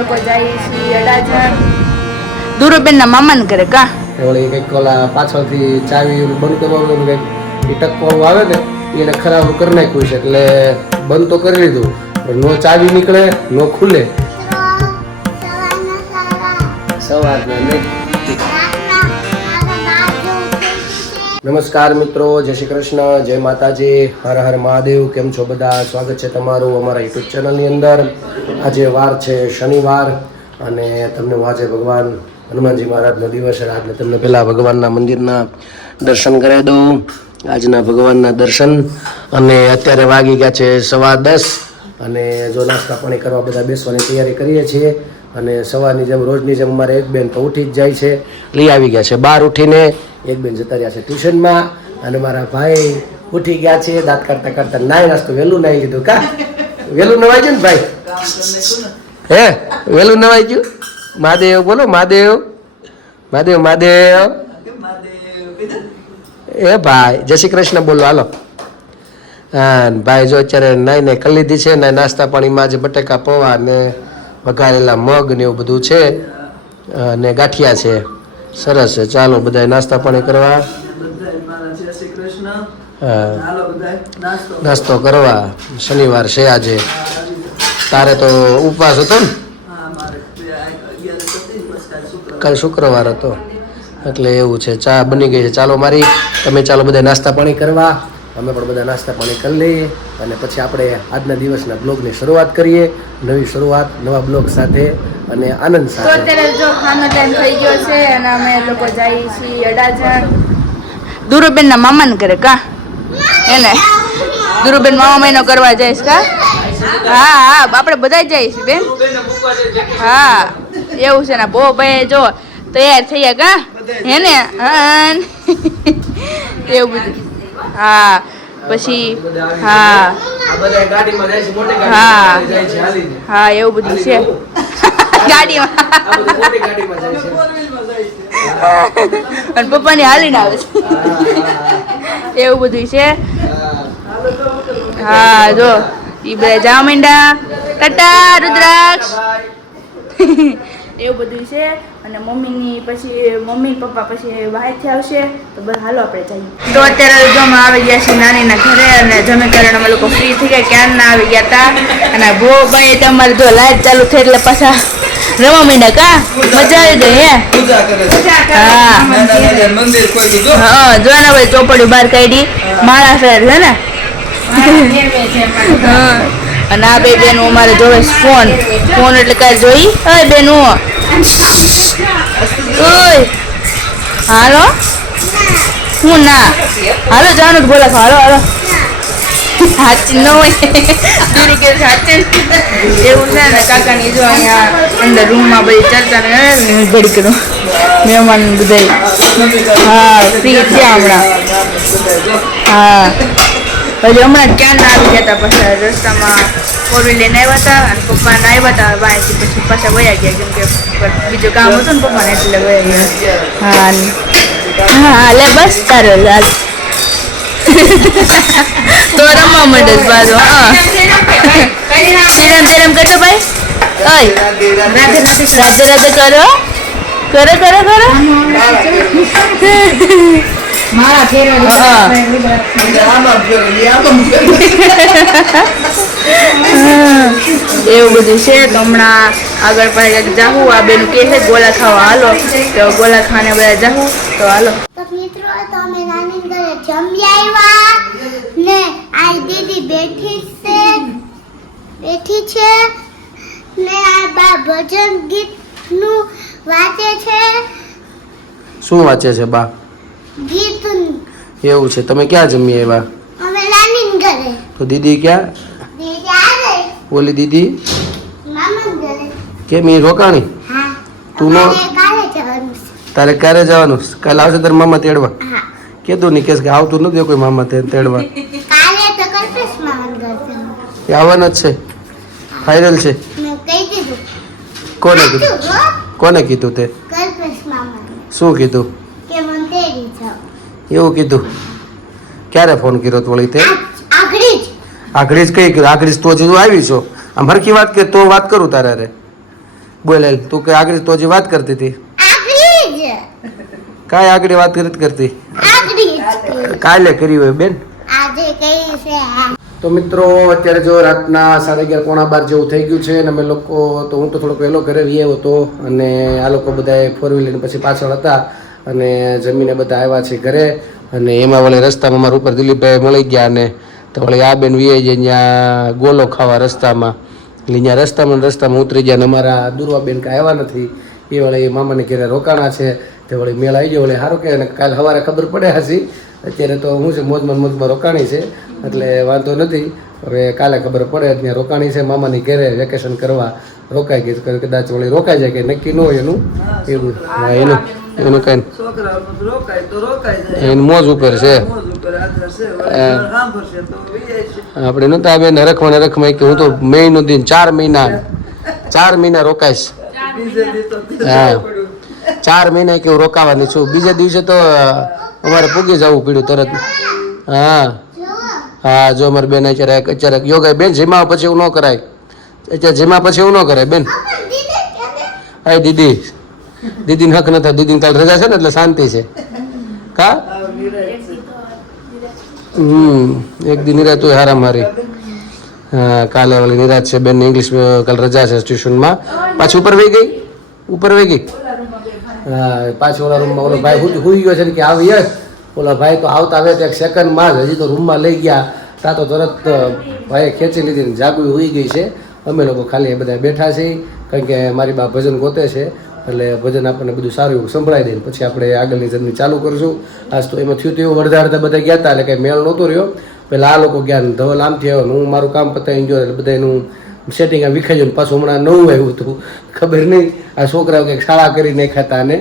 લોકો જઈએ છીએ અડાજણ દુરુબેનના મામાને ઘરે કા ઓલી કંઈક ઓલા પાછળથી ચાવી બંધ કરવાનું કંઈક એ ટકવાળું આવે ને એને ખરાબ કરી નાખ્યું છે એટલે બંધ તો કરી લીધું પણ નો ચાવી નીકળે નો ખુલે સવારના નહીં. નમસ્કાર મિત્રો, જય શ્રી કૃષ્ણ, જય માતાજી, હર હર મહાદેવ. કેમ છો બધા? સ્વાગત છે તમારું અમારા યુટ્યુબ ચેનલની અંદર. આજે વાર છે શનિવાર અને તમને આજે ભગવાન હનુમાનજી મહારાજનો દિવસ છે. આજે તમને પહેલાં ભગવાનના મંદિરના દર્શન કરાવી દઉં. આજના ભગવાનના દર્શન અને અત્યારે વાગી ગયા છે 10:15 અને જો નાસ્તા પાણી કરવા બધા બેસવાની તૈયારી કરીએ છીએ. અને સવારની જેમ રોજની જેમ અમારે એક બેન તો ઉઠી જ જાય છે, લઈ આવી ગયા છે બહાર ઉઠીને. એક બેન જતા રહ્યા છે ટ્યુશનમાં અને મારા ભાઈ ઉઠી ગયા છે દાંત કાઢતા કાઢતા. નાઈ નાસ્તો વહેલું નાઈ લીધું કા? વહેલું નવાઈ ગયું ને ભાઈ? હે વહેલું નવાઈ ગયું? મહાદેવ બોલો, મહાદેવ મહાદેવ મહાદેવ. એ ભાઈ જય શ્રી કૃષ્ણ બોલો હાલો. હા ભાઈ જો અત્યારે નાઈ ને કરી લીધી છે ને નાસ્તા પાણીમાં જે બટેકા પૌવા ને વઘારેલા મગ ને એવું બધું છે અને ગાંઠિયા છે. સરસ છે. ચાલો બધા નાસ્તા પાણી કરવા. નાસ્તો કરવા. શનિવાર છે આજે. તારે તો ઉપવાસ હતો ને? કાલ શુક્રવાર હતો એટલે એવું છે. ચા બની ગઈ છે. ચાલો મારી તમે ચાલો બધા નાસ્તા પાણી કરવા. અમે પણ બધા નાસ્તા પાણી કરી લઈએ અને પછી આપણે આજના દિવસના બ્લોગની શરૂઆત કરીએ. નવી શરૂઆત નવા બ્લોગ સાથે અને આનંદ સાથે. તો અત્યારે જો ખાનો ટાઈમ થઈ ગયો છે અને અમે લોકો જઈએ છીએ અડાજણ દુરુબેનના મામાને ઘરે કા એને દુરુબેન મામા મહિનો કરવા જઈશ કા? હા હા આપણે બધા જઈશ બેન. હા એવું છે ને. બહુ ભાઈ જો તૈયાર થઈ ગયા કા હેને? હા એવું બધું. હા પછી હા હા હા એવું બધું છે ગાડીમાં. અને પપ્પાની હાલીને આવે છે એવું બધું છે. હા જો ઈ બધા જા માંડ્યા. ટાટા રુદ્રાક્ષ એવું બધું છે. અને મમ્મીની પછી મમ્મી પપ્પા પછી બહારથી આવશે તો બસ હાલો આપણે જઈએ. તો અત્યારે જો અમે આવી ગયા છીએ નાનીના ઘરે અને જમી કરીને અમે લોકો ફ્રી થઈ ગયા. ક્યારના આવી ગયા હતા અને ભો ભાઈ તમારે જો લાઈટ ચાલુ થઈ એટલે પાછા રમવા માંડ્યા કા? મજા આવી ગઈ હે? હા હા જો ને ભાઈ ચોપડી બહાર કાઢી મારા ફેર છે ને. અને આ બે બેનું અમારે જોવે ફોન ફોન એટલે કાંઈ જોઈ અય બેનું ઓય હાલો હું ના હાલો જવાનું જ બોલા હાલો હાલો સાચી ન હોય દૂર કે સાચી એવું છે ને. કાકાની જો અહીંયા અંદર રૂમમાં બધી ચર્ચા ઘડી કરું મહેમાન બધા. હા ફ્રી થયા હમણાં. હા હજી હમણાં ક્યાં ના આવી ગયા હતા. પછી રસ્તામાં ફોર વ્હીલ લઈને આવ્યા હતા અને પપ્પાને આવ્યા હતા બાયથી પછી પાછા વયા ગયા કેમ કે બીજું કામ હતું ને પપ્પાને એટલે વયા ગયા. હા હા લે બસ તારો લાલ તો રમવા માંડે બાજુ. હા તેરમ કરતો ભાઈ ઓય રાધે રાધે રાધે કરો કરો કરો કરો મારા ફેરો એવું બધું છે. તો હમણાં આગળ પાછળ જાહું. આ બેન કે છે ગોલા ખાવા હાલો તો ગોલા ખાને બધા જાહું તો હાલો. તો મિત્રો તો અમે નાની ઘરે જમી આવ્યા ને આ દીદી બેઠી છે ને આ બા ભજન ગીતનું વાંચે છે. શું વાંચે છે બા? ગીત. એવું છે. તમે ક્યાં જમી આવ્યા? અમે નાની ઘરે. તો દીદી ક્યાં? દીદી આવે. ઓલી દીદી મામા ઘરે. કેમ એ રોકાણી? હા તું નો કાલે જવાનું છે. તારે ક્યારે જવાનું? કાલે આવશે તારે મામા તેડવા? હા કીધું નહીં કે આવતું નથી કોઈ મામા તેડવા. કાલે તો કલ્પેશ મામા ઘરે એ આવવાના જ છે? ફાઇનલ છે? મેં કહી દીધું. કોને કીધું? કોને કીધું તે? કલ્પેશ મામા શું કીધું? કે મને તેડી જાઓ. એવું કીધું? ક્યારે ફોન કર્યો તો વળી તે? આગળી જ આઘડી જ કઈ કર્યું? આઘડી તો હજી આવી છો. આમ હરખી વાત કે તો વાત કરું તારે રે. બોલ હેલ તું કે આગળ તો હજી વાત કરતી હતી આગળ જ કાંઈ આગળ વાત કરતી આગળ કાલે કરી હોય બેન. આજે કઈ છે તો મિત્રો અત્યારે જો રાતના 11:30 પોણા 12 જેવું થઈ ગયું છે અને અમે લોકો તો હું તો થોડોક વહેલો ઘરે આવ્યો હતો અને આ લોકો બધા ફોર વ્હીલર પછી પાછળ હતા અને જમીને બધા આવ્યા છે ઘરે અને એમાં વળી રસ્તામાં મારા ઉપર દિલીપભાઈ મળી ગયા અને તો વળી આ બેન વીઆઈ જાય ત્યાં ગોલો ખાવા રસ્તામાં એટલે ત્યાં રસ્તામાં ઉતરી ગયા અને અમારા દુર્વાબેન કાંઈ આવ્યા નથી એ વળી મામાને ઘરે રોકાણા છે તે વળી મેળ આવી ગયો વળી સારું કે અને કાલે સવારે ખબર પડે હશી અત્યારે તો હું છે મોજમાં રોકાણી છે એટલે વાંધો નથી હવે કાલે ખબર પડે ત્યાં રોકાણી છે મામાની ઘરે વેકેશન કરવા રોકાઈ ગઈ તો કદાચ વળી રોકાઈ જાય કે નક્કી ન હોય એનું એવું હા એનું કાંઈ એનું મોજ ઉપર છે આપણે નહોતા બેન હરખમાં કે હું તો મહિનો દિન 4 મહિના રોકાઈશ હા 4 મહિના કે હું રોકાવાની છું બીજા દિવસે તો અમારે પૂગી જવું પડ્યું તરત હા હા જો અમારે બેન અત્યારે યોગા બેન જેમાં પછી એવું ન કરાય અત્યારે જેમાં પછી એવું ન કરાય બેન હા દીદીને હક નથી દીદીને કાલ રજા છે ને એટલે શાંતિ છે કા એક દી નિરાત હોય હારા મારી હા કાલે ઓલી નિરાત છે બેન ઇંગ્લિશ કાલ રજા છે ટ્યુશનમાં પાછી ઉપર વહી ગઈ હા પાછી ઓલા રૂમમાં ઓલો ભાઈ હુઈ ગયો છે ને કે આવી ઓલા ભાઈ તો આવતા આવે તો 1 સેકન્ડમાં જ હજી તો રૂમમાં લઈ ગયા તા તો તરત ભાઈએ ખેંચી લીધી ને જાગુઈ હોઈ ગઈ છે અમે લોકો ખાલી બધા બેઠા છીએ કારણ કે મારી બા ભજન ગોતે છે એટલે ભજન આપણને બધું સારું એવું સંભળાઈ દે પછી આપણે આગળની જર્ની ચાલુ કરશું આજ તો એમાં થયું તેવું અડધા બધા ગયા હતા એટલે કંઈ મેળ નહોતો રહ્યો પહેલાં આ લોકો ગયા ને ધવલ આમથી આવ્યો હું મારું કામ પતાવીને ગયો એટલે બધા એનું સેટિંગ આ વિખાઈ ગયું પાછું હમણાં નવું આવ્યું હતું ખબર નહીં આ છોકરાઓ કંઈક શાળા કરી નાખ્યા ને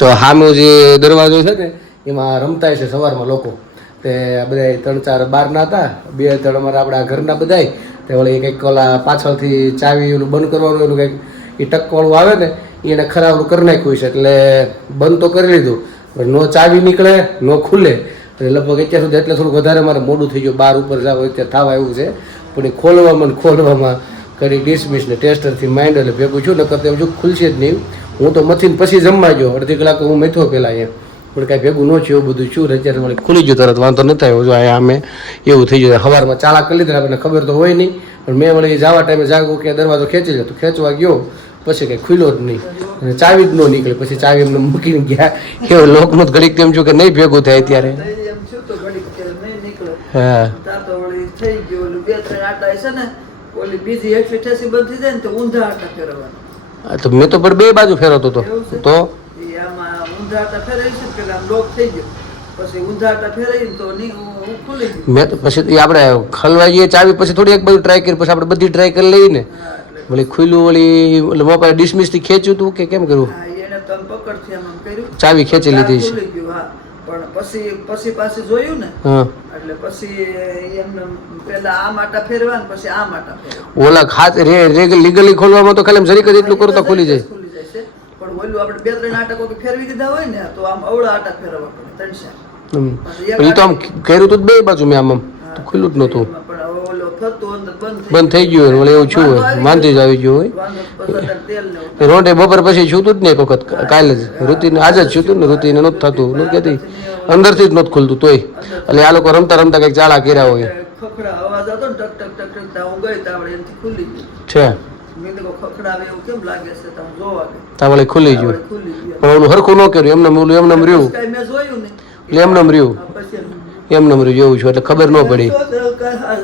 તો સામે જે દરવાજો છે ને એમાં રમતા છે સવારમાં લોકો તે બધા 3-4 બહારના હતા 2-3 અમારા આપણા ઘરના બધાય તે વળી કંઈક ઓલા પાછળથી ચાવી ઓલું બંધ કરવાનું એનું કંઈક એ ટકવાળું આવે ને એને ખરાબનું કરી નાખ્યું છે એટલે બંધ તો કરી લીધું પણ નો ચાવી નીકળે નો ખુલે એટલે લગભગ અત્યાર સુધી એટલે થોડુંક વધારે મારે મોડું થઈ ગયું બહાર ઉપર જાવ અત્યારે થવા આવ્યું છે પણ એ ખોલવામાં કરી ડિસમિસ ને ટેસ્ટરથી માઇન્ડ એટલે ભેગું છું ને કરતા એમ છું ખુલશે જ નહીં હું તો મથીને પછી જમવા ગયો અડધી કલાક હું મેથો પહેલાં એમ પણ કાંઈ ભેગું ન થયું એવું બધું છું અત્યારે વળી ખુલી ગયું તરત વાંધો ન થાય જો અહીંયા અમે એવું થઈ ગયું સવારમાં ચાળા કરી લીધા આપણને ખબર તો હોય નહીં પણ મેં વળી જવા ટાઈમે જાગું કે દરવાજો ખેંચી લે તો ખેંચવા ગયો પછી કંઈ ખુલ્યો જ નહીં અને ચાવી જ ન નીકળે પછી ચાવી એમને મૂકીને ગયા એવું લોકનું ઘડીક તેમ છું કે નહીં ભેગું થાય અત્યારે હા તો મેં તો પણ 2 બાજુ ફેરવતો હતો તો મેં તો પછી આપણે ખલવાઈ ગઈ ચાવી પછી થોડી એક બાજુ ટ્રાય કરી પછી આપણે બધી ટ્રાય કરી લઈને વળી ખુલ્લું વળી મોબાઈલ ડિસમિસ થી ખેંચ્યું તું કે કેમ કર્યું ચાવી ખેંચી લીધી છે પણ પછી પાછી જોયું ને એટલે પછી એમને પેલા આ માટા ફેરવા ને પછી આ માટા ફેરવા ઓલા ખાત લીગલી ખોલવામાં તો ખાલી જરીક જ એટલું કરો તો ખુલી જાય પણ ઓલું આપણે 2-3 આટા કોઈ ફેરવી દીધા હોય ને તો આમ અવળા આટા ફેરવવા પડે 3-4 એ તો આમ કર્યું તું 2 બાજુ મેં આમ તો ખુલ્લું જ નહોતું બંધ થઈ ગયું હોય એવું છું હોય માંદી જ આવી ગયું હોય રોંઢે બપોર પછી છૂતું જ ને એક વખત કાલે જ ઋતિને આજે જ છૂતું ને ઋતિને નહોતું થતું નથી કહેતી અંદરથી જ નહોતું ખુલતું તોય એટલે આ લોકો રમતા કંઈક ચાળા કર્યા હોય ખખડા અવાજ આવતો ને ટક ટક ટક ટક હું ગઈ તાવડે એનથી ખુલી ગયું છે મેં તો ખખડાવે એવું કેમ લાગે છે તમે જોવા કે તાવળે ખુલી ગયું પણ ઓલું હરખું ન કર્યું એમને રહ્યું કઈ મેં જોયું ને એટલે એમને રહ્યું એમને રહ્યું જેવું છું એટલે ખબર ન પડી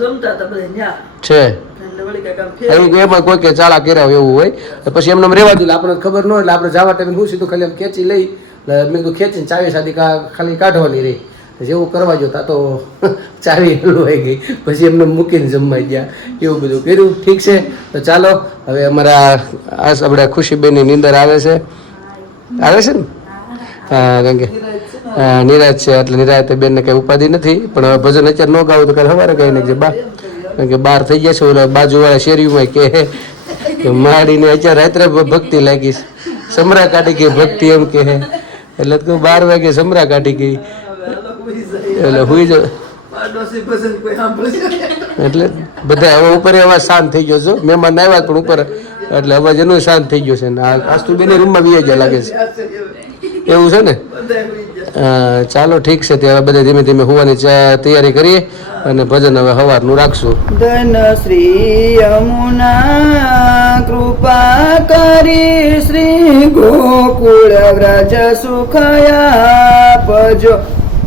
જમતા હતા બધા ન્યા છે એટલે વળી કઈ કામ એવું એમાં કોઈ કે ચાળા કર્યા એવું હોય પછી એમને રહેવા દીધું આપણને ખબર ન હોય એટલે આપણે જવા ટાઈમે હું સીધું ખાલી આમ ખેંચી લઈ મેં કીધું ખેંચીને ચાવી સાદી ખાલી કાઢવાની રહી જેવું કરવા ગયો તો ચાવી હલવાઈ ગઈ પછી એમને મૂકીને જમવા ગયા એવું બધું કર્યું ઠીક છે તો ચાલો હવે અમારા આ આપણે ખુશીબેનની નીંદર આવે છે ને હા કારણ કે નિરાશ છે એટલે નિરાશ બેનને કંઈ ઉપાધિ નથી પણ હવે ભજન અત્યારે ન ગાવું તો કાલે સવારે ગાઈ નાખજે બા કારણ કે બહાર થઈ ગયા છે ઓલા બાજુવાળા શેરીમાં કે માડીને અત્યારે રાત્રે ભક્તિ લાગી સમરા કાઢી ગઈ ભક્તિ એમ કે એટલે તો 12 વાગે સમરા કાઢી ગઈ એટલે હુઈ જાવ એટલે બધા હવે ઉપર અવાજ શાંત થઈ ગયો છો મહેમાન આવ્યા પણ ઉપર એટલે અવાજ એનો શાંત થઈ ગયો છે ને આ આસ્તુબેન રૂમમાં બી ગયા લાગે છે એવું છે ને ચાલો ઠીક છે તે હવે બધા ધીમે ધીમે હોવાની તૈયારી કરીએ અને ભજન હવે સવારનું રાખશું ધન શ્રી યમુના કૃપા કરી શ્રી ગોકુળ વ્રજ સુખયા પજો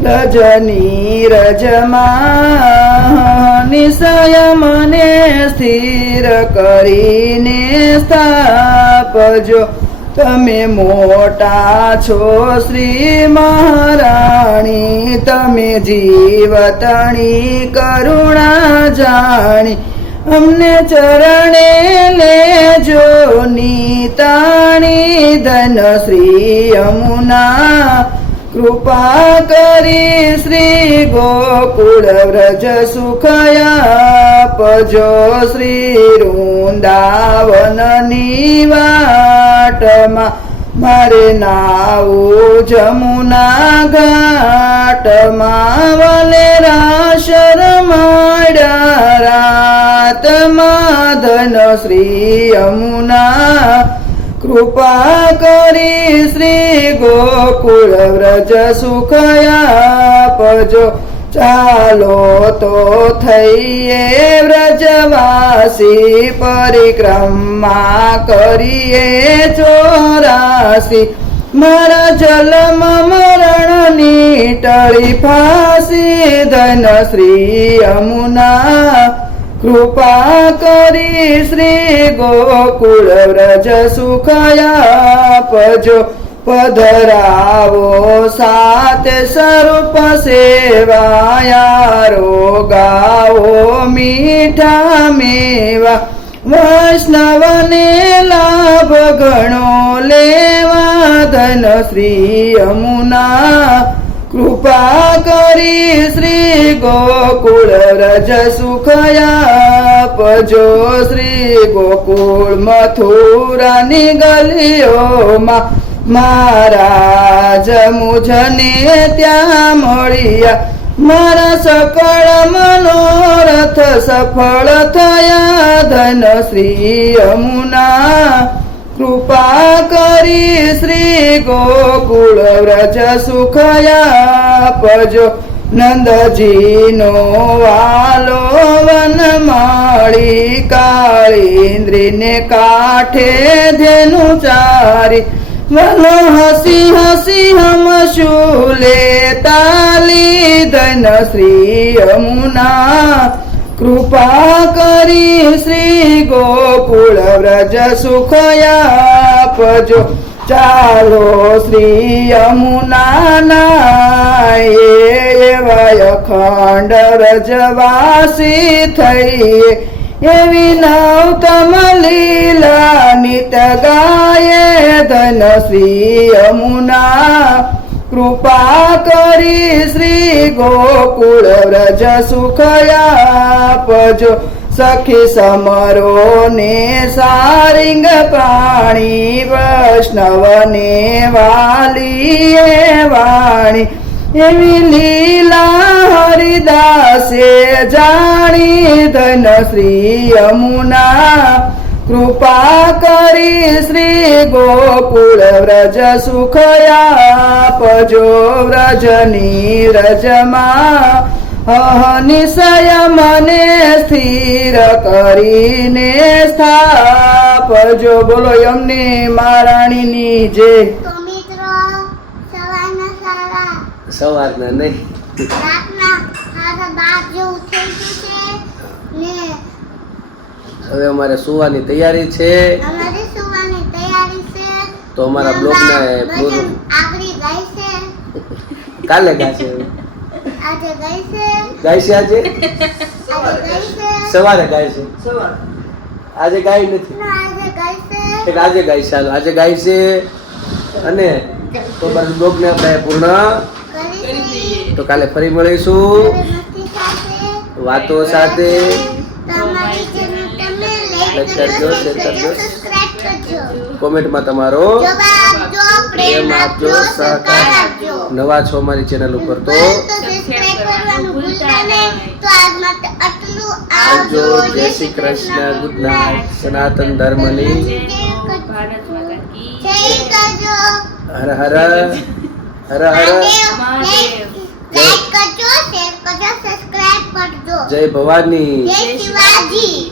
રજની રજમાં નિશય મને સ્થિર કરીને સ્થાપજો તમે મોટા છો શ્રી મહારાણી તમે જીવતણી કરુણા જાણી અમને ચરણે લેજો નીતાણી ધન શ્રી યમુના કૃપા કરી શ્રી ગોકુળ વ્રજ સુખયા પજો શ્રી વૃંદાવનની વાટમાં મારે નાવું જમુના ઘાટમાં વલેરા શરમાડ્યા રાતમાં ધન શ્રી યમુના કૃપા કરી શ્રી ગોકુળ વ્રજ સુખયા પજો ચાલો તો થઈએ વ્રજવાસી પરિક્રમા કરીએ 84 મારા જન્મ મરણની ટળી ફાંસી ધન શ્રી યમુના કૃપા કરી શ્રી ગોકુળ વ્રજ સુખયા પજો પધરાવો સાત સ્વરૂપ સેવાયારો ગાવો મીઠા મેવા વૈષ્ણવને લાભ ઘણો લેવા ધન શ્રી યમુના કૃપા કરી શ્રી ગોકુળ વ્રજ સુખયા પજો શ્રી ગોકુળ મથુરાની ગલીઓમાં મહારાજ મુજને ત્યાં મળ્યા મારા સકળ મનોરથ સફળ થયા ધન શ્રી યમુના કૃપા કરી શ્રી ગોકુળ વ્રજ સુખયા પજો નંદજીનો વાલો વનમાળી કાળીન્દ્રીને કાંઠે ધેનું ચારી વનો હસી હસી હમ શૂલે તાલી ધન શ્રી યમુના કૃપા કરી શ્રી ગોકુળ વ્રજ સુખયા પજો ચાલો શ્રી યમુના નાય અખંડ વ્રજવાસી થઈએ એવી નવતમ લીલા નિત ગાયે ધન શ્રી યમુના કૃપા કરી શ્રી ગોકુળ વ્રજ સુખયા પજો સખી સમરો ને સારિંગ પાણી વૈષ્ણવને વાલીએ વાણી એવી લીલા હરિદાસે જાણી ધન શ્રી યમુના કૃપા કરી શ્રી ગોકુળ વ્રજ સુખયા પજો વ્રજની રજમાં નિશય મને સ્થિર કરીને સ્થાપજો બોલો એમને મહારાણીની જય તો મિત્રો સવારના સારા સવારના નહીં રાતના સાડા 12 જેવું થઈ ગયું છે ને હવે અમારે સુવાની તૈયારી છે અમારે સુવાની તૈયારી છે તો અમારા બ્લોગને ભજન આગળી ગાય છે કાલે ગાશે આજે ગાય છે ગાય છે આજે આજે ગાય છે સવારે ગાય છે સવાર આજે ગાય નથી ના આજે ગાય છે એટલે આજે ગાય છે હાલો આજે ગાય છે અને તો બસ બ્લોગને આપણે પૂર્ણ કરી તો કાલે ફરી મળીશું મસ્તી સાથે વાતો સાથે તમારી ચેનલ તમે Like લાઈક કરજો, કરજો share શેર કરજો. કરજો સબસ્ક્રાઇબ કરજો કોમેન્ટમાં તમારો જવાબ આપજો પ્રેમ આપજો સહકાર આપજો નવા છો અમારી ચેનલ ઉપર તો તો સબસ્ક્રાઇબ કરવા કરવાનું ભૂલતા નહીં. તો આજ માટે આટલું આવજો. આવજો. જય શ્રી કૃષ્ણ. Good night. સનાતન ધર્મની ભારત માતા કી જય કરજો. હર હર હર હર. મહાદેવ. લાઈક કરજો, શેર કરજો, સબસ્ક્રાઇબ કરજો. જય ભવાની. જય શિવાજી.